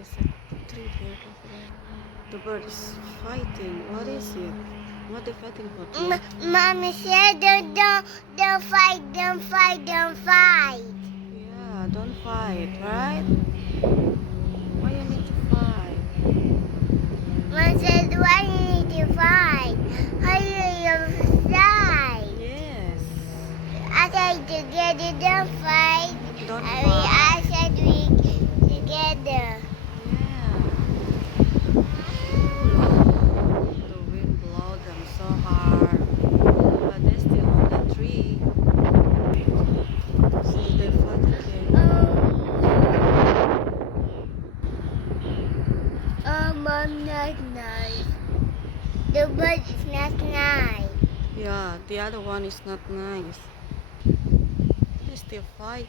Is a tree bird over there. The bird is fighting. What is it? What they fighting for? Mommy said don't fight, don't fight, don't fight. Yeah, don't fight, right? Why you need to fight? Mom said why you need to fight? How you die? Yes. I said together don't fight. Don't I fight. said we together. Yeah. The wind blow them so hard, but they're still on the tree. So they fight again. Mom, not nice. The bird is not nice. Yeah, the other one is not nice. They still fight.